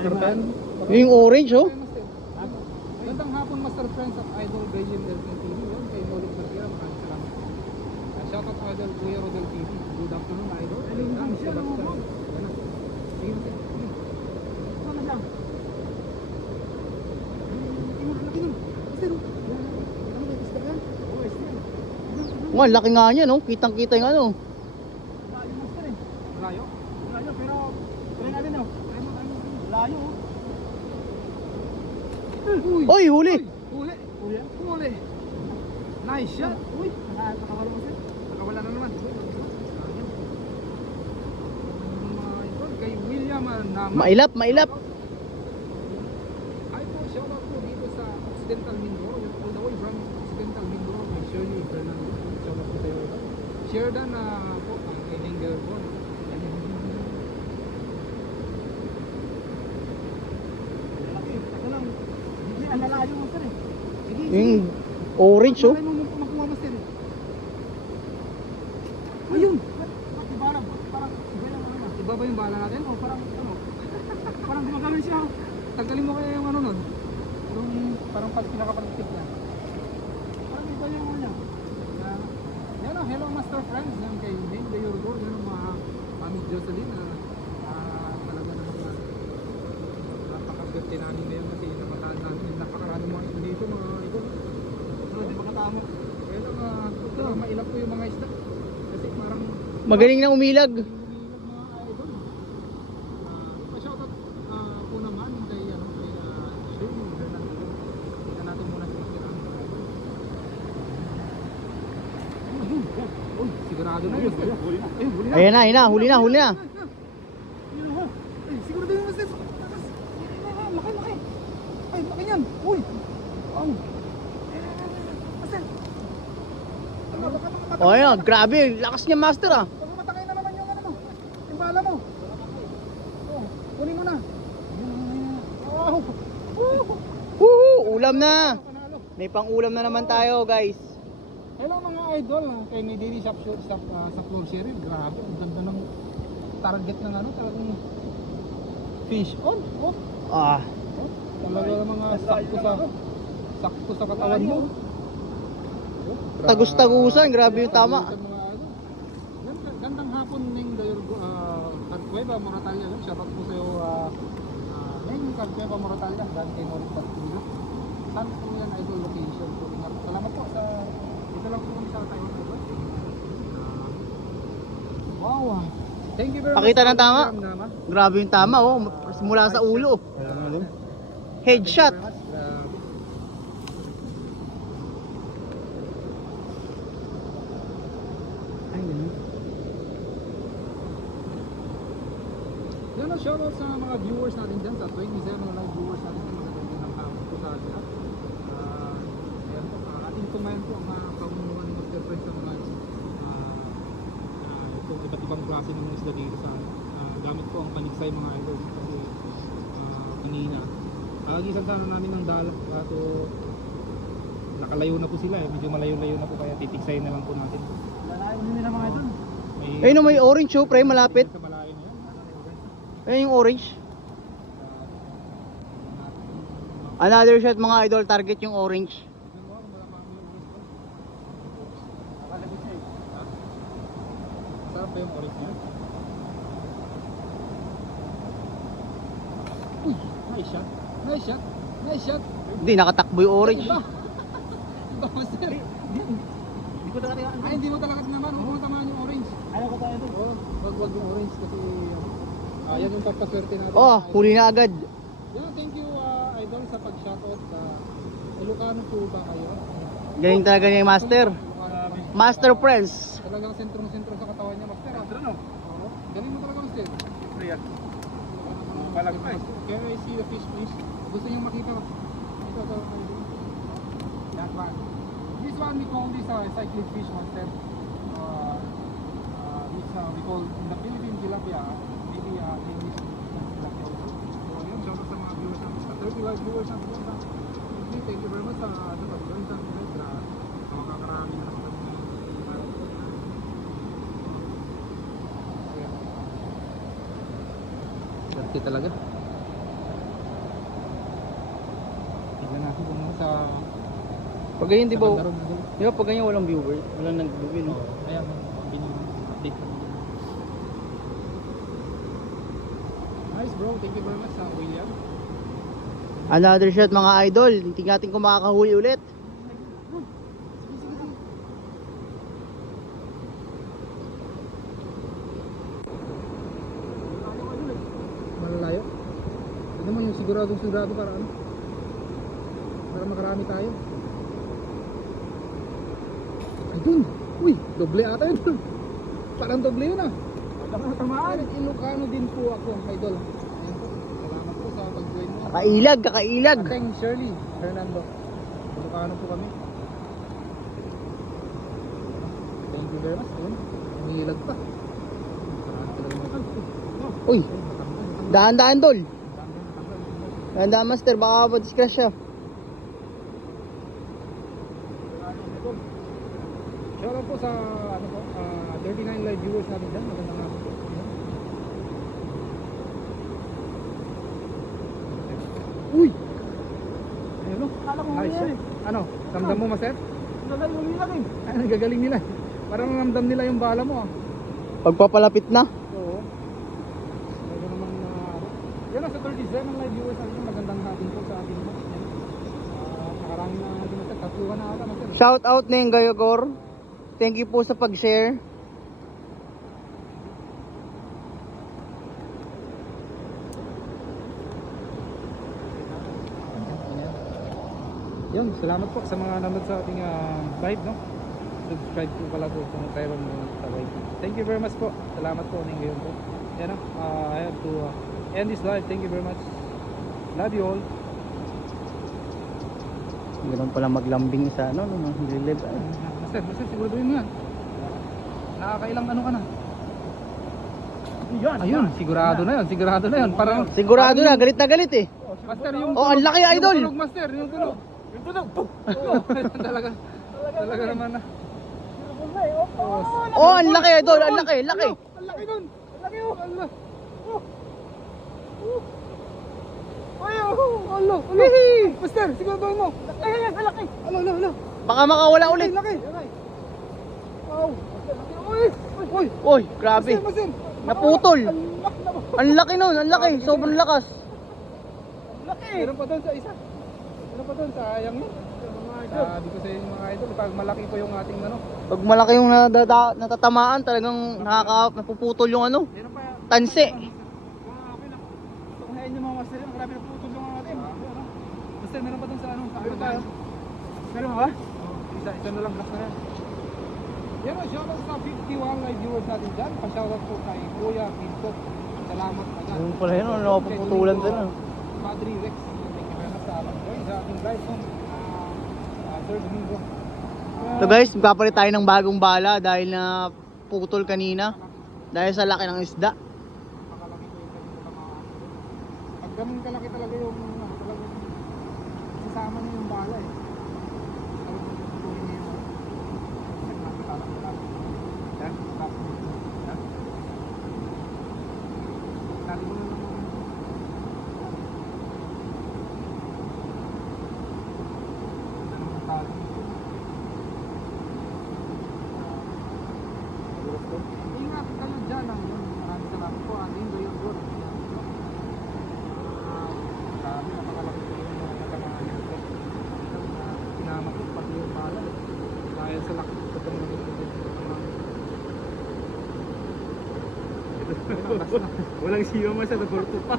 Master Pen. Yung orange oh. Gandang hapon Master Friends at Idol Regime Del TV. Yun, kay Molik Garcia, maraming salamat. Shoutout Idol Kuya Rodel TV. Good afternoon Idol. Sige Master. Sana dyan. Wah, laki nga niya no. Kitang-kita yung ano. Layo? Layo pero try natin no. Layo. Oy, huli. Huli. Huli. Nice shot. Uy, nakawala mo siya. Nakawala na naman. Kay William naman. Mailap, mailap. Ay po, shoutout po dito sa Occidental Mindoro. All the way from Occidental Mindoro. May Shirley Fernando. Shoutout po tayo. Sheridan na po, ang Eninger po. Nalayo mo sir eh. Yung orange oh. Makuha mo sir eh. Ayun! Parang iba ba yung bala natin? O parang ano? Parang gumagano'n siya. Tanggalin mo kaya yung ano nun? Yung parang pag pinakapagtik yan. Parang iba yung ano niya. Yan o, hello master friends. Yan kay Nate de Yorgo. Yan ang mga Mami Jocelyn na talaga naman napakaswerte namin ngayon kasi namataan namin napakarami mga isda dito mga idol. Pero di makatama. Kaya lang mailap ko yung mga isda. Kasi parang Magaling na umilag. mga idol. Pa-shoutout po naman kay Shirley Fernando. Tingnan natin muna si Mr. Uy, sigurado na yun. Ayun, huli na. Ayan na, ayan na, huli na, huli na. Ay, sigurado yun, Master. Laki. Ay, laki yan. Uy. Ang. Master. Oh, ayan, grabe, lakas niya master ah. Baka matakay na naman yung ano mo. Yung bala mo. Oh, kunin mo na. Wow. Woohoo, ulam na. Panalo. May pang-ulam na naman tayo, guys. Hello mga idol, kay may daily shop sa floor share. Grabe, ang ganda ng target ng ano, talagang fish on. Oh, Ah, talaga mga sakto sa katawan mo. tagus-tagusan, grabe yung tama. Gandang hapon ning Carcueva Moratalia. Shoutout po sa iyo ning Carcueva Moratalia, dahil kay Norit Patulo. Saan po yan idol location po. Salamat po sa dito lang po kami sa Taiwan idol. Wow. Thank you very much. Pakita ng tama. Naman. Grabe yung tama oh, mula sa ulo. Headshot. Yan ang shoutout sa mga viewers natin dyan, sa 27 na live viewers natin dyan, magandang ng hapon po sa atin. Ayan po, ating tumayan po ang mga kamunuan ng Master Friends sa mga itong iba't ibang klase ng mga isda dito sa gamit po ang panigsay mga idol kasi kanina. Kalagisan sana namin ng dalat kaso nakalayo na po sila eh, medyo malayo-layo na po kaya titiksayin na lang po natin. Lalayo nila mga idol. Ayun no, may orange oh, pre, malapit. Sa malayo na yan. Ayun yung orange. Another shot mga idol, target yung orange. Sarap ba yung orange niya? Uy, nice shot. Nice shot. Nice shot. Hindi, nakatakbo yung orange. Iba master. Hindi ko talaga ay, hindi mo talaga naman. Huwag mo tamaan yung orange. Ayaw ko tayo doon. Wag yung orange kasi yan yung papaswerte natin. Oh, huli na agad. Yeah, thank you idol sa pag-shoutout. Ilocano po ba kayo? Galing talaga niya yung master. Master Friends. Talagang sentrong-sentro sa katawan niya, master. Ano? Oo. Galing mo talaga, master. Real. Palagay. Can I see the fish, please? Gusto niyang makita. Ito. That one. This one we call this cyclic fish, master. We call in the Philippines tilapia. Maybe English tilapia also. So yun, shout out sa mga viewers natin. Sa 30 live viewers natin. Thank you very much sa pag-join sa atin. Makakarami na naman. Swerte talaga. Kung sa Pag ganyan, di ba? Bandarong na doon. Di ba pag ganyan walang viewer? Walang nag-view, no? Kaya update ko. Nice bro, thank you very much sa William. Another shot mga idol. Tingnan natin kung makakahuli ulit. Malalayo. Tignan mo yung sigurado para ano? Para makarami tayo. Ayun! Uy! Doble ata yun! Parang doble yun ah! Tamaan! Ilocano din po ako, idol. Ayan po. Salamat po sa pag-join mo. Kakailag, kakailag. Ateng Shirley Hernando. Ilocano po kami. Thank you very much. Ayun. Umilag pa. Parang talaga mga Uy, daan-daan tol. Daan-daan master, baka ma-discrash siya. Shoutout po sa ano po, 39 live viewers natin dyan. Magandang hapon po. Uy! Ayun o. Nice shot. Ano? Ramdam mo master? Nagagaling nila eh. Ay, nagagaling nila. Parang ramdam nila yung bala mo ah. Pagpapalapit na. Oo. Mayroon naman na yan sa 37 ng live viewers natin. Magandang hapon po sa atin po. Yan. Nakarami na natin master. Tatuwa na ata master. Shout out na yung Gayogor. Thank you po sa pag-share. Yun, salamat po sa mga nanood sa ating live, no? Subscribe po pala po kung kayo mo tawag. Thank you very much po. Salamat po ng ngayon po. Yan I have to end this live. Thank you very much. Love you all. Ganun pala maglambing sa ano, live. Master, siguraduhin mo yan. Nakakailang ano ka na? Ayun, sigurado na yun. Parang Sigurado na, galit na galit eh. Master, yung Oh, ang laki, idol! Yung tunog, master, yung tunog. Yung tunog. Oo, talaga naman na. Oh, ang laki idol, ang laki, laki. Ang laki nun. Ang laki oh. Allah. Allah. Master, siguraduhin mo. Ang laki. Ala. Baka makawala ulit. Laki. Wow. Uy. Uy, grabe. Master. Naputol. Ang laki nun, ang laki. Sobrang lakas. Laki. Meron pa doon sa isa. Meron pa doon, sayang yun. Sabi ko sa inyo mga idol, pag malaki po yung ating ano. Pag malaki yung natatamaan, talagang napuputol yung ano, Meron pa. tansi. Grabe na. Tungayin yung mga master yun, grabe na putol yung ating. Master, meron pa doon sa ano. Meron pa. Meron ba? Isa na lang, last na yan. Yan o, shoutout sa 51 live viewers natin dyan. Pa-shoutout po kay Kuya Pinto. Salamat agad. Yung pala yun, napaputulan din. Padre Rex, thank you very much sa join sa ating live no? Sir Domingo. So guys, magpapalit tayo ng bagong bala dahil na putol kanina. Dahil sa laki ng isda. Makalaki ko yung ganito na mga pag ganun kalaki talaga yung talagang sasama niyo yung bala eh. Talagang tutuloy niyo yung yan, stop. Yan. Tali mo na lang. Ingat kayo dyan ang maraming salamat po ating gayon doon. Grabe, napakalaki po yung mga natamaan nito. Pinamakit pati yung bala. Dahil sa laki sa tumulong ito. Walang sima mo siya, nagurtot pa.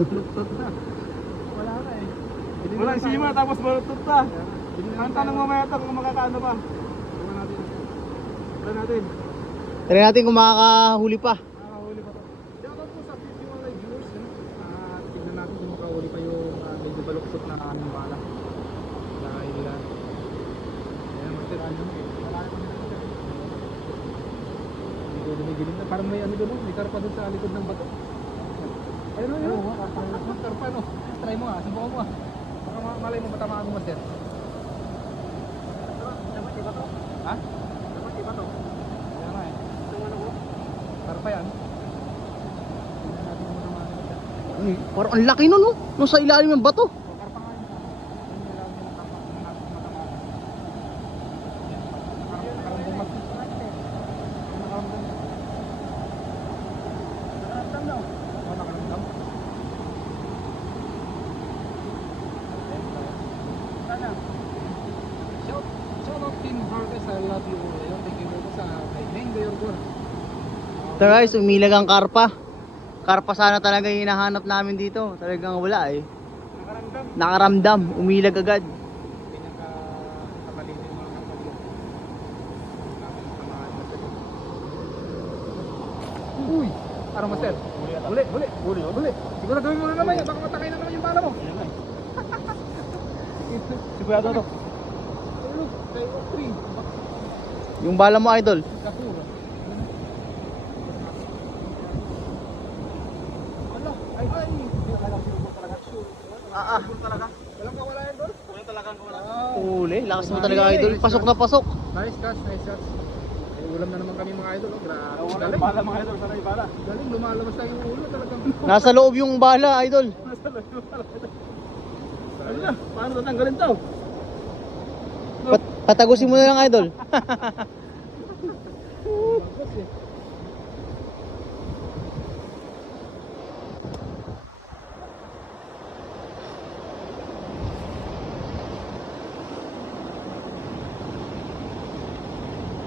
Nagurtot na. Wala na eh. Walang sima tapos nagurtot pa. Ang tanong mamaya ito kung makakaano pa. Tignan natin. Try natin kung makakahuli pa. Nakahuli pa to. Shoutout po sa 51 live viewers. Tignan natin kung makahuli pa yung medyo baluktot na aming bala. Dahil ayan, master, ano medyo dumigilim na. Parang may ano doon, may karpa doon sa likod ng bato. Ayun, ayun. Karpa no. Try mo subukan mo Baka malay mo matamaan mo master. Dapat iba to. Ha? Dapat iba to. Kaya nga eh. Karpa yan. Tingnan natin kung matamaan mo siya. Parang ang laki nun, no? Nung sa ilalim ng bato. Karpa nga yun. na. Shout out Team Harvest, I love you. Ayun, thank you very much sa kay Meng Bayorgor. Ito guys, umilag ang karpa. Karpa sana talaga yung hinahanap namin dito. Talagang wala eh. Nakaramdam. Nakaramdam, umilag agad. Pinaka-kapalito yung mga kapalito. Uy! Parang master. Huli. Siguro gawin mo na naman yan. Baka matakay na naman yung bala mo. Sigurado to. Look, kay Okri. Yung bala mo idol. Kapura. Ala, ay. Talaga. Walang kawala yan, Dol? Kung talagang kung wala. Huli, lakas mo talaga idol. Pasok na pasok. Nice catch. Ay, ulam na naman kami mga idol. Oh. Grabe. Wala Galing. bala mga idol, sana ibala. Galing, lumalabas tayo yung ulo talagang. Nasa loob yung bala idol. Ano na? Paano tatanggalin to? Patagusin mo na lang idol.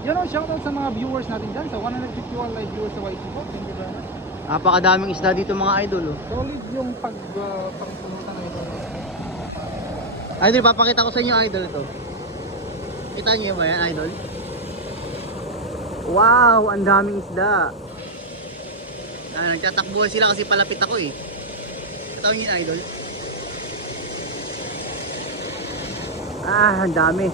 Yan o, shoutout sa mga viewers natin dyan. Sa 151 live viewers sa YT po. Thank you very much. Napakadaming isda dito mga idol. Oh. Solid yung pagpunutan na ito. Idol, papakita ko sa inyo idol ito. Kita niyo ba yan idol? Wow, ang daming isda. Nagtatakbuhan sila kasi palapit ako eh. Ito niyo idol. Ang dami.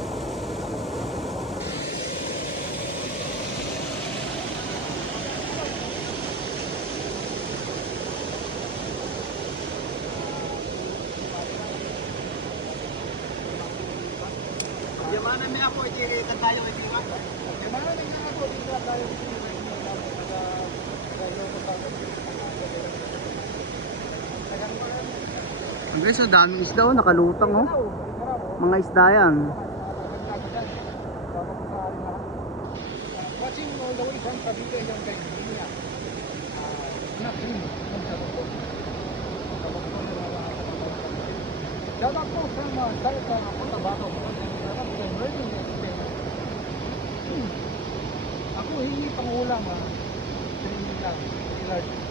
Yamanan niya ako, ikikitan tayo kay Kima. Eh, baka nagkakato dito tayo dito. Ang guys, ang daming isda oh, nakalutang oh. Mga isda yan. Watching all the way from Cavite hanggang kay Guinea. Shout out po from Salta, Cotabato. Ako hindi pang ulam. Training lang.